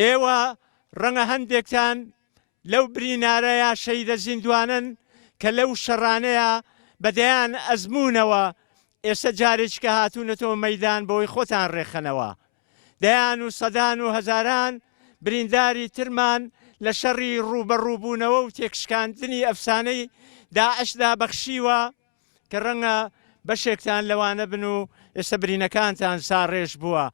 ئێوە ڕەنگە هەندێکتان لەو برینارەیە شەیدە زیندوانن کە لەو شەڕانەیە بەدەیان ئەزمونەوە ئێستا جارێککە هاتوونەتەوە مەیدان بۆی خۆتان ڕێخەنەوە. دەیان و سەدان و هەزاران برینداری ترمان لە شەڕی ڕوبەڕووبوونەوە و تێکشکاندنی ئەفسانەی داعشدا بەخشیوە کە ڕەنگە بەشێکتان لەوانە بن و ئێستا برینەکانتان ساڕێژ بووە.